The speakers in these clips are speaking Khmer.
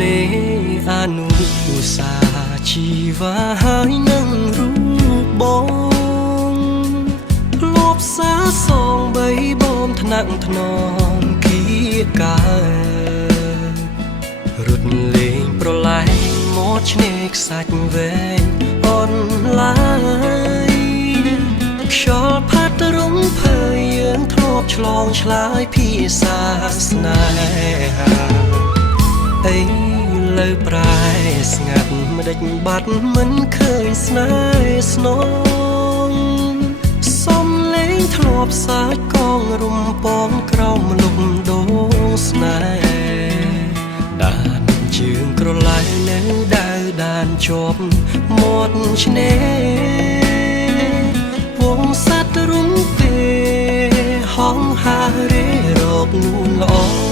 នេអនុសាជីវ៉ាហើយនឹងរូបបងធ្លាប់សាសងបីបំថ្នាក់ថ្នមគៀកើរត់លេងប្រឡែងមកឆ្នេរខ្សាច់វែងអនឡាយខ្យល់ផាត់រំភើយយើងធ្លាប់ឆ្លងឆ្លើយភាសាស្នេហាអីលើប្រែស្ងាត់មិនដេចបាត់មិនឃើញស្នេហ៍ស្នងសំលេងធ្លាប់សាច់កងរំពងក្រោមលំដូងស្នេហ៍ដានជើងក្រឡាយនៅដើរដានជាប់មាត់ឆ្នេរវងសត្វរុំពេលហងហារេរកនួនល្អ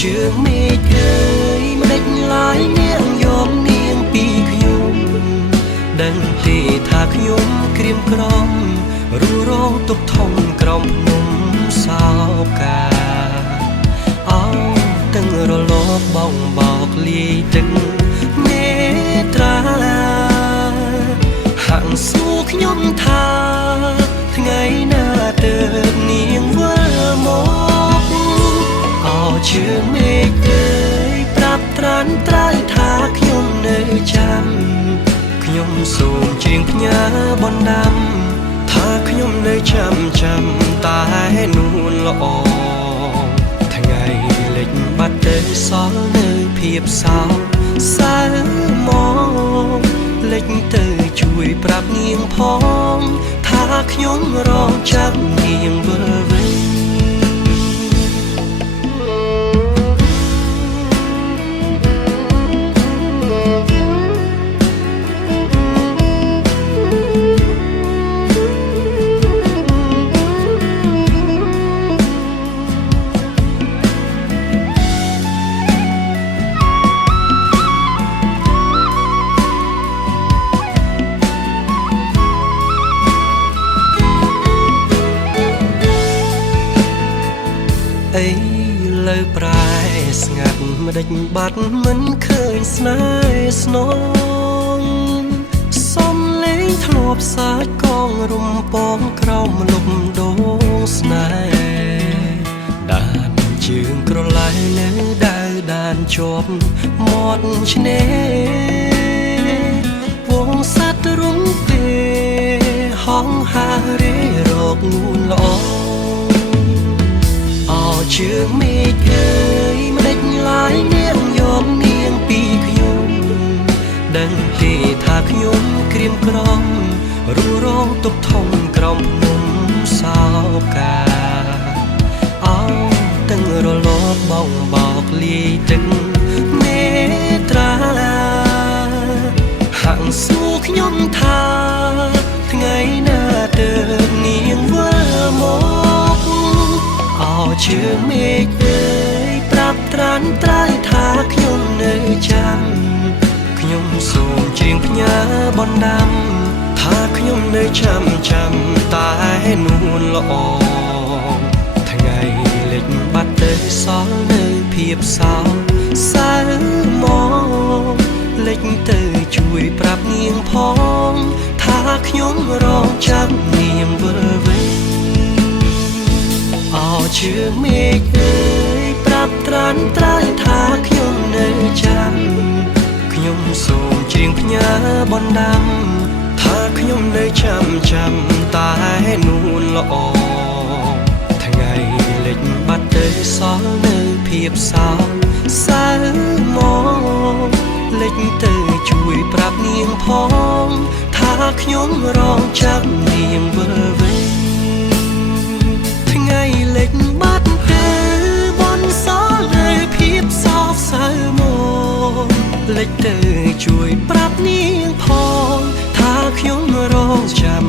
ជើងមេឃអើយមិនដេចឡាយនាងយកនាងពីខ្ញុំដឹងទេថាខ្ញុំក្រៀមក្រំរੂរងទុកធំក្រំភ្នំសោកាអោទាំងរលកបងបោកលាយទឹកមេត្រាហាក់សួរខ្ញុំថាថ្ងៃណាទើបនាងវិលមកជើងមេឃអើយប្រាប់ត្រានត្រើយថាខ្ញុំនៅចាំខ្ញុំសូមជៀងផ្ញើបណ្ដាំថាខ្ញុំនៅចាំតែនួនល្អថ្ងៃលិចបាត់ទៅសល់នៅភាពសោកសៅមកលិចទៅជួយប្រាប់នាងផងថាខ្ញុំរងចាំនាងវិលវិញអីលើប្រែស្ងាត់មិនដេចបាត់មិនឃើញស្នេហ៍ស្នងសំលេងធ្លាប់សាច់កងរំពងក្រោមលំដូងស្នេហ៍ដានជើងក្រឡាយនៅដើរដានជាប់មាត់ឆ្នេរវងសត្វរុំពេលហងហារេរកនួនល្អជើងមេឃអើយមិនដេចឡាយនាងយកនាងពីខ្ញុំដឹងទេថាខ្ញុំក្រៀមក្រំរੂរងទុកធំក្រំភ្នំសោកាអោទាំងរលកបងបោកលាយទឹកមេត្រាហាក់សួរខ្ញុំថាថ្ងៃណាទើបនាងវិលមកជើងមេឃអើយប្រាប់ត្រានត្រើយថាខ្ញុំនៅចាំខ្ញុំសូមជៀងផ្ញើបណ្ដាំថាខ្ញុំនៅចាំតែនួនល្អថ្ងៃលិចបាត់ទៅសល់នៅភាពសោកសៅមកលិចទៅជួយប្រាប់នាងផងថាខ្ញុំរងចាំនាងវិលវិញជើងមេឃអើយប្រាប់ត្រានត្រើយថាខ្ញុំនៅចាំខ្ញុំសូមជៀងផ្ញើបណ្ដាំថាខ្ញុំនៅចាំតែនួនល្អថ្ងៃលិចបាត់ទៅសល់នៅភាពសោកសៅមកលិចទៅជួយប្រាប់នាងផងថាខ្ញុំរងចាំនាងវិលវិញថ្ងៃលិចបាត់ទៅបនសល់នៅភាពសោកសៅមកលិចទៅជួយប្រាប់នាងផងថាខ្ញុំរងចាំ